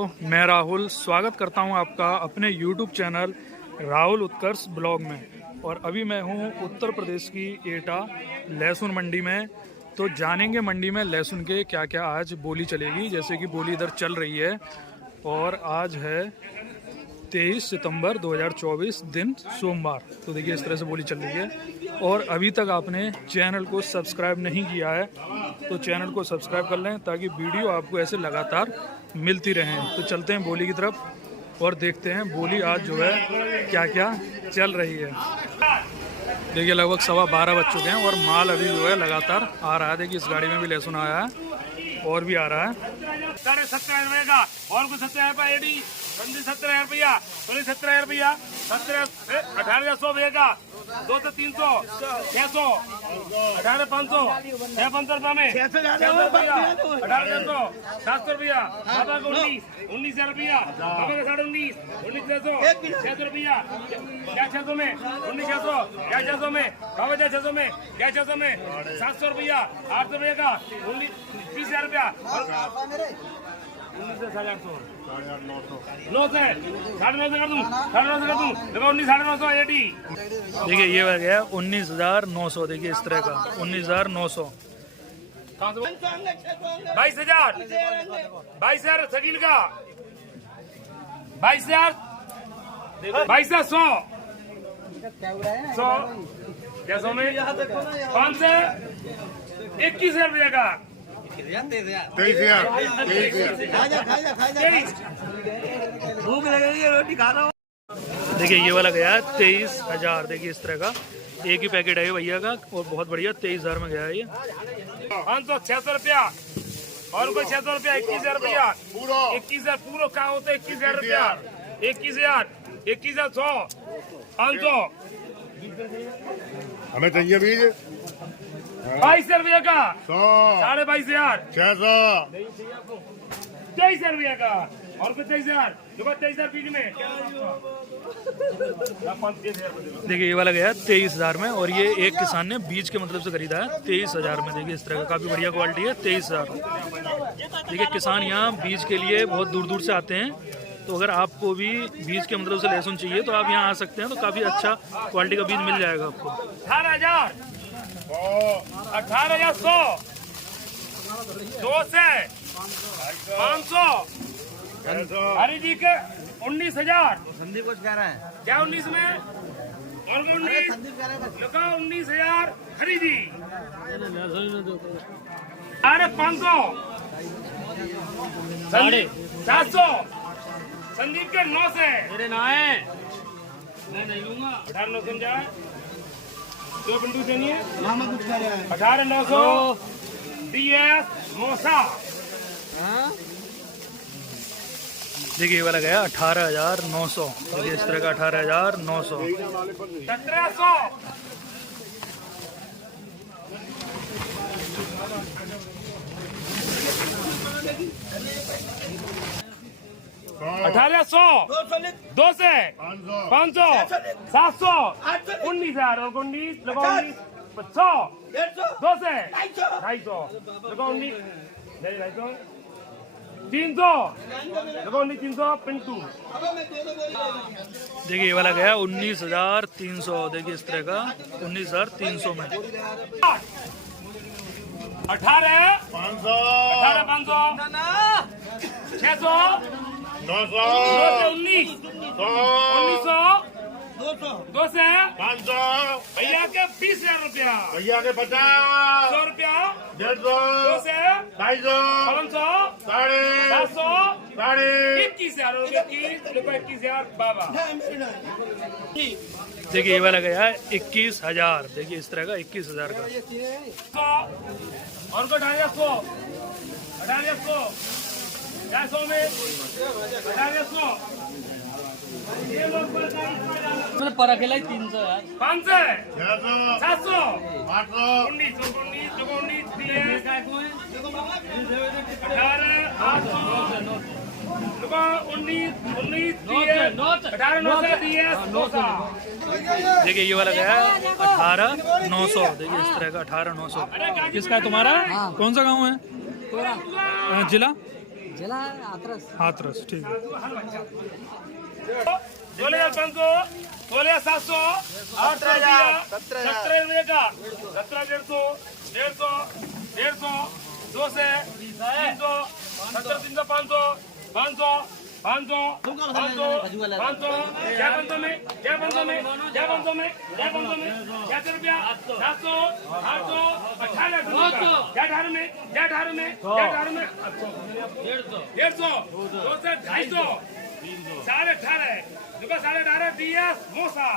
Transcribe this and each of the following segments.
मैं राहुल स्वागत करता हूं आपका अपने YouTube चैनल राहुल उत्कर्ष ब्लॉग में। और अभी मैं हूं उत्तर प्रदेश की एटा लहसुन मंडी में। तो जानेंगे मंडी में लहसुन के क्या क्या आज बोली चलेगी। जैसे कि बोली इधर चल रही है और आज है 23 सितंबर 2024 दिन सोमवार। तो देखिए इस तरह से बोली चल रही है। और अभी तक आपने चैनल को सब्सक्राइब नहीं किया है तो चैनल को सब्सक्राइब कर लें ताकि वीडियो आपको ऐसे लगातार मिलती रहें। तो चलते हैं बोली की तरफ और देखते हैं बोली आज जो है क्या क्या चल रही है। देखिए लगभग 12:15 बज चुके हैं और माल अभी जो है लगातार आ रहा है। देखिए इस गाड़ी में भी लहसुन आया है और भी आ रहा है। 17.5 रुपए का और कुछ 17 रुपया एडी 17 रुपया 17 रुपया 18,100 रुपये का 2 से 300 600 18,500 650 रुपये में 18,200 700 रुपया बाबा को 19 रुपया बाबा का 19,500 600 रुपया क्या 600 में 19,600 क्या 600 में बाबा क्या 600 में क्या 600 में 700 रुपया 800 रुपये का 20,000 रुपया 19,800 9 से 9.5 कर दूं 9.5 कर दूं देखो 19,950 एडी। देखिए ये हो गया 19,900। देखिए इस तरह का 19,900 22,000 शकील का 22,000 100 600 में 5 से 21,000 रुपये का 23,000 भूख लग रही है रोटी खा रहा हूँ। देखिए ये वाला गया है 23,000। देखिए इस तरह का एक ही पैकेट है भैया का और बहुत बढ़िया 23,000 में गया है ये। 500 600 रुपया और कोई 600 रुपया 21,000 रुपया 21,000 पूरा क्या होता है 21,000 रुपया 21,100 500 हमें चाहिए बीज 22,000 रुपया का 100 22,500 600 23,000 रुपया का और कुछ 23,000 देखो 23,000 बीच में देखिए ये वाला गया है 23,000 में और ये एक किसान ने बीज के मतलब से खरीदा है 23,000 में। देखिए इस तरह का काफी बढ़िया क्वालिटी है 23,000। देखिए किसान यहाँ बीज के लिए बहुत दूर दूर से आते हैं। तो अगर आपको भी बीज के मतलब से लहसुन चाहिए तो आप यहाँ आ सकते हैं। तो काफी अच्छा क्वालिटी का बीज मिल जाएगा आपको। 18,100 2 से 500 हरी जी के 19,000 संदीप कुछ कह रहा है क्या 19 में और 19 लगा 19,000 हरी जी अरे 500 700 संदीप के 9 से मेरे ना है मैं नहीं लूंगा 18,900 जाए 2 बिंदु देनी है मामा कुछ कह रहा है 18,900 DS मोसा। देखिए ये वाला गया 18,900। देखिए इस तरह का 18,900 1700 1800 2 से 500 700 19,000 और 19 लगाओ 100 2 से 250 लगाओ 250 300 लगाओ 300 पिंटू। देखिए ये वाला गया 19,300। देखिए इस तरह का 19,300 में 500 600 900 19 100 2 से 500 भैया के 20,000 रुपया भैया के 50 100 रुपया 150 2 से 250 500 साढ़े 700 21,000 21,000 21,000 बाबा। देखिए ये वाला गया है 21,000। देखिए इस तरह का 21,000 का और को 250 250 में 250 मैंने पर अकेला ही 300 यार 500 600 700 800 19 19 18 800 देखिए ये वाला गया 18,900। देखिए इस तरह का 18,900। किसका है तुम्हारा? कौन सा गांव है? जिला जिला हाथरस। हाथरस, ठीक है। 16,500, 16,700, 17,000, 17 रुपये का, 17,150, 150, 150, 200, 300, 70, 300, 500, 500, 500, 500, 500, क्या 500 में, क्या 500 में, क्या 500 में, क्या 500 में, क्या रुपया, 700, 800, 18,000, क्या 18 में, क्या 18 में, क्या 18 में, 150, 200, 250, 18,500, देखो 18,500 दिया मोसा।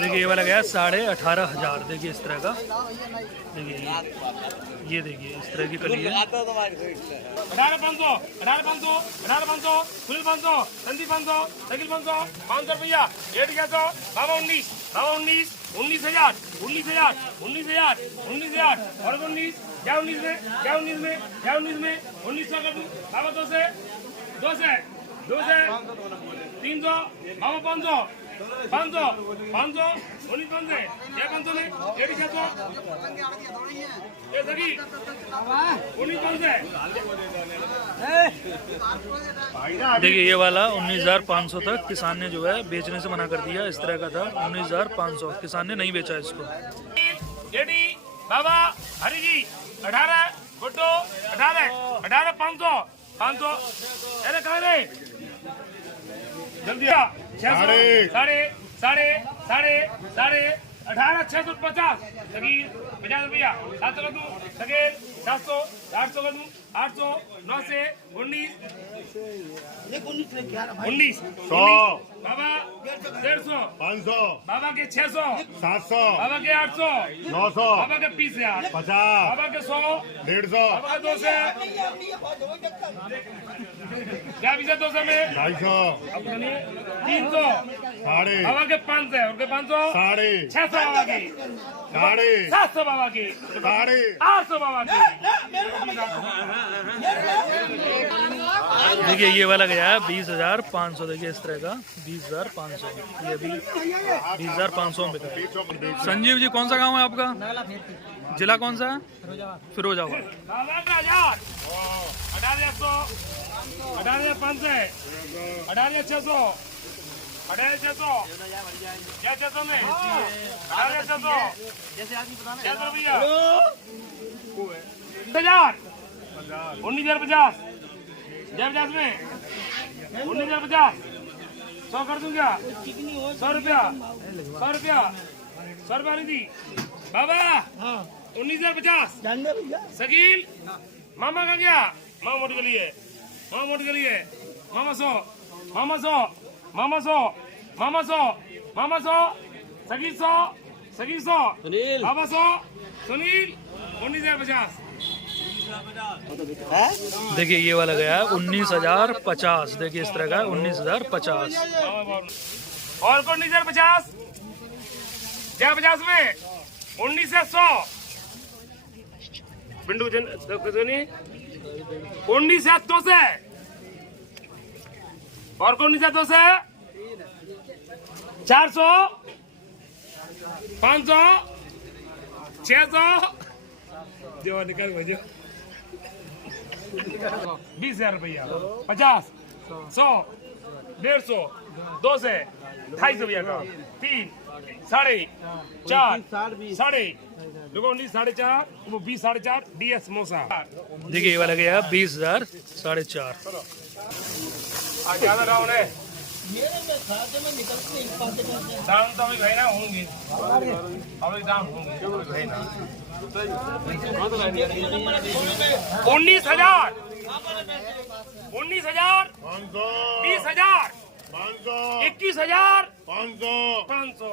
देखिए ये वाला गया 18,500। देखिए इस तरह का, देखिए ये देखिए इस तरह की कली है। 18,500, 18,500, 18,500, फुल 500, संदीप 500, शकील 500, 500 रुपया, 1,100, बाबा 19, बाबा 19, 19,000, 19,000, 19,000, 19,000 और 19, क्या 19 में, क्या 19 में, क्या 19 में, 1900 कर दूं, बाबा 200, 200, 200, 300, बाबा 500, 500, 500, 19 500, क्या 500 में, 1,600, ये सभी 19 500। देखिए ये वाला 19,500 तक किसान ने जो है बेचने से मना कर दिया। इस तरह का था 19,500, किसान ने नहीं बेचा इसको। जेडी बाबा हरी जी 18, गुड्डो 18, 500, 500, अरे कहाँ रे जल्दी 600, साढ़े 18,650, सगीर 50 रुपया, 700 कर दूं, सगेर 700, 800 कर दूं, 800, 900, 19, 100, बाबा 150, 500, बाबा के 600, 700, बाबा के 800, 900, बाबा के 20,000, 50, बाबा के 100, 150, बाबा के 200, क्या बीजा 200 में, 250, 300, साढ़े बाबा के 500, और के 500, साढ़े 600 बाबा के, साढ़े 700 बाबा के, साढ़े 800 बाबा के। देखिए ये वाला गया है 20,500। देखिए इस तरह का 20,500, ये अभी 20,500 में बिका है। संजीव जी कौन सा गांव है आपका? जिला कौन सा है? फिरोजाबाद। बाबा का 1000, 18,100, 18,500, 18,600, 18,600, क्या 600 में, 18,600, 600 रुपया, 1,000, 19,050, 50 में, 19,050, 100 कर दूं क्या, 100 रुपया, 100 रुपया, 100 रुपया नहीं दी बाबा, 19,050, सकील मामा का क्या, मामा मोट गली है, मामा मोट गली है, मामा 100, मामा 100, मामा 100, मामा 100, मामा 100, सकील 100, सकील 100, बाबा 100, सुनील 19,050। देखिए ये वाला गया है 19,050। देखिए इस तरह का 19,050। और को 19,050, क्या 50 में, 19 से 100, बिंदु जन 19 से 200, और को 19 से 200, 400, 500, 600, जो निकल भेजो 20,000 रुपया, 50, 100, 150, 200, 250 रुपया का, 3, 4.5, 4.5, देखो 19 4.5, वो 20 4.5, DS समोसा। देखिए ये वाला गया है 20,450। आज ज्यादा डाउन है, डाउन तो अभी भाई ना होंगे, अभी डाउन होंगे भाई ना। 19,000, 19,000, 500, 20,000, 500, 21,000, 500, 500,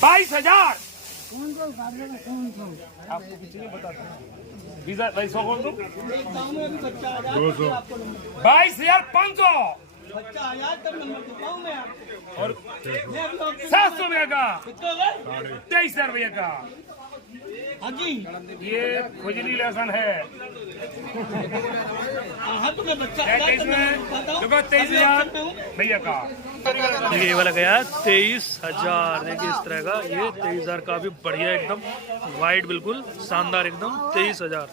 22,000, आपको किसी ने बता दिया 22,000 कौन दो, 200, 22,500 और 700 रुपये का, 23,000 रुपये का, हाँ जी। ये खुजली लहसुन है। हाँ तो मैं बच्चा तेईस में देखो 23,000 भैया का। देखिए ये वाला गया 23,000। देखिए इस तरह का ये 23,000 का भी बढ़िया एकदम वाइट बिल्कुल शानदार एकदम 23,000।